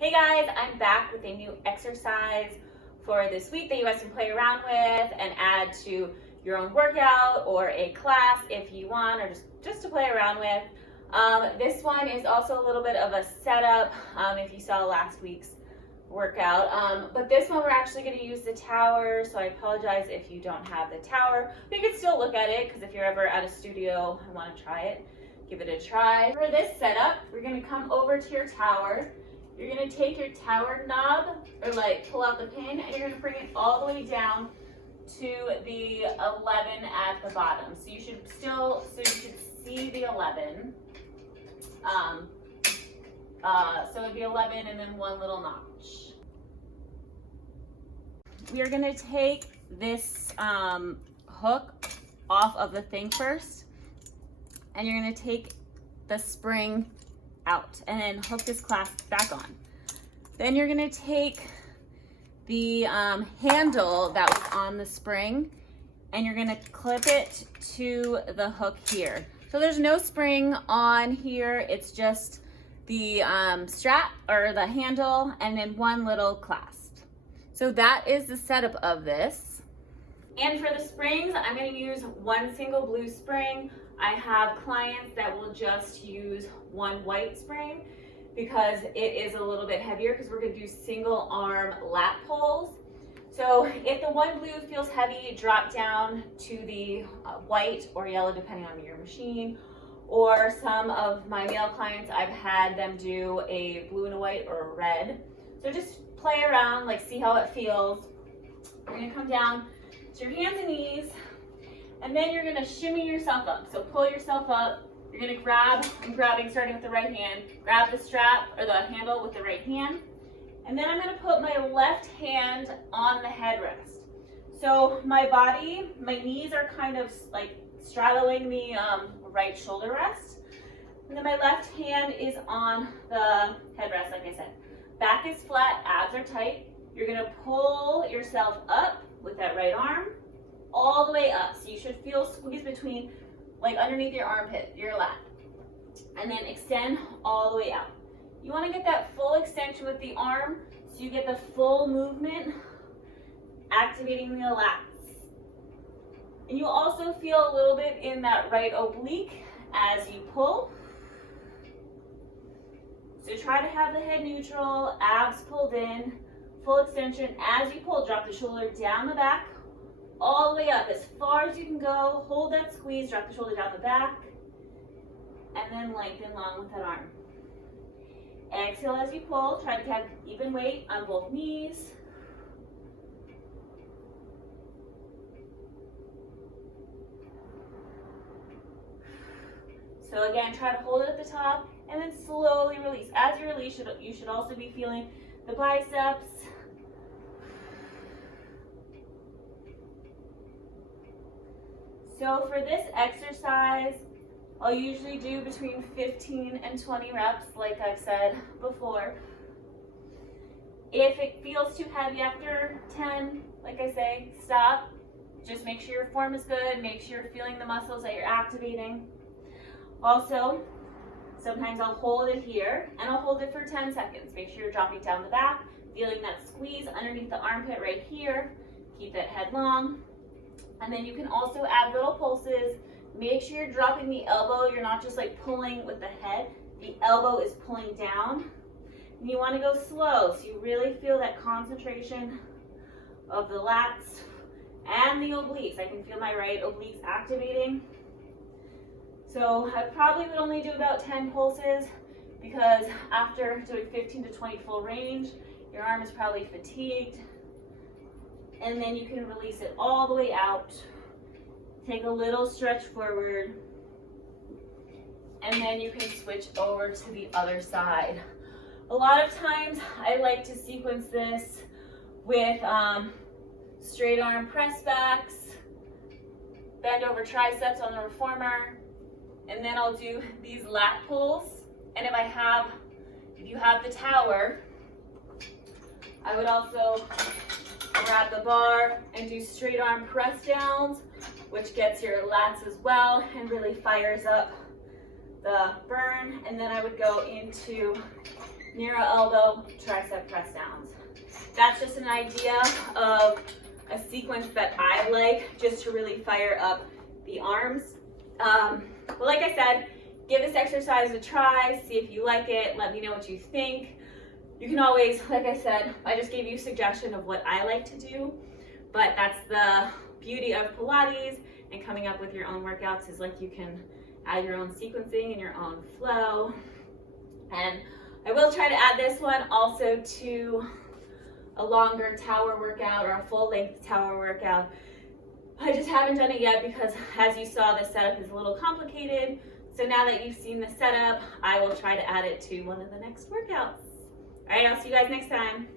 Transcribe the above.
Hey guys, I'm back with a new exercise for this week that you guys can play around with and add to your own workout or a class if you want, or just to play around with. This one is also a little bit of a setup if you saw last week's workout. But this one we're actually going to use the tower, so I apologize if you don't have the tower. But you can still look at it, because if you're ever at a studio and want to try it, give it a try. For this setup, we're going to come over to your tower. You're going to take your tower knob, or pull out the pin, and you're going to bring it all the way down to the 11 at the bottom. So you should see the 11. So it'd be 11 and then one little notch. We are going to take this hook off of the thing first, and you're going to take the spring out and then hook this clasp back on. Then you're going to take the handle that was on the spring, and you're going to clip it to the hook here. So there's no spring on here, it's just the strap or the handle and then one little clasp. So that is the setup of this. And for the springs, I'm going to use one single blue spring. I have clients that will just use one white spring because it is a little bit heavier, because we're going to do single arm lat pulls. So if the one blue feels heavy, drop down to the white or yellow depending on your machine. Or some of my male clients, I've had them do a blue and a white or a red. So just play around, see how it feels. You're going to come down to your hands and knees, and then you're going to shimmy yourself up. So pull yourself up. You're going to grab, I'm grabbing starting with the right hand, grab the strap or the handle with the right hand. And then I'm going to put my left hand on the headrest. So my body, my knees are kind of straddling the right shoulder rest. And then my left hand is on the headrest, like I said. Back is flat, abs are tight. You're going to pull yourself up with that right arm all the way up. So you should feel squeeze between, underneath your armpit, your lat. And then extend all the way out. You want to get that full extension with the arm so you get the full movement, activating the lats. And you'll also feel a little bit in that right oblique as you pull. So try to have the head neutral, abs pulled in, full extension. As you pull, drop the shoulder down the back, all the way up as far as you can go. Hold that squeeze, drop the shoulder down the back, and then lengthen long with that arm. Exhale as you pull. Try to have even weight on both knees. So again, try to hold it at the top and then slowly release. As you release, you should also be feeling the biceps. So for this exercise, I'll usually do between 15 and 20 reps, like I've said before. If it feels too heavy after 10, like I say, stop. Just make sure your form is good. Make sure you're feeling the muscles that you're activating. Also, sometimes I'll hold it here, and I'll hold it for 10 seconds. Make sure you're dropping down the back, feeling that squeeze underneath the armpit right here. Keep that head long. And then you can also add little pulses. Make sure you're dropping the elbow. You're not just pulling with the head. The elbow is pulling down. And you want to go slow, so you really feel that concentration of the lats and the obliques. I can feel my right obliques activating. So I probably would only do about 10 pulses, because after doing 15 to 20 full range, your arm is probably fatigued. And then you can release it all the way out. Take a little stretch forward, and then you can switch over to the other side. A lot of times I like to sequence this with straight arm press backs, bend over triceps on the reformer, and then I'll do these lat pulls. And if you have the tower, I would also grab the bar and do straight arm press downs, which gets your lats as well and really fires up the burn. And then I would go into narrow elbow, tricep press downs. That's just an idea of a sequence that I like just to really fire up the arms. But like I said, give this exercise a try, see if you like it, let me know what you think. You can always, like I said, I just gave you a suggestion of what I like to do, but that's the beauty of Pilates and coming up with your own workouts is like you can add your own sequencing and your own flow. And I will try to add this one also to a longer tower workout or a full length tower workout. I just haven't done it yet because as you saw, the setup is a little complicated. So now that you've seen the setup, I will try to add it to one of the next workouts. All right, I'll see you guys next time.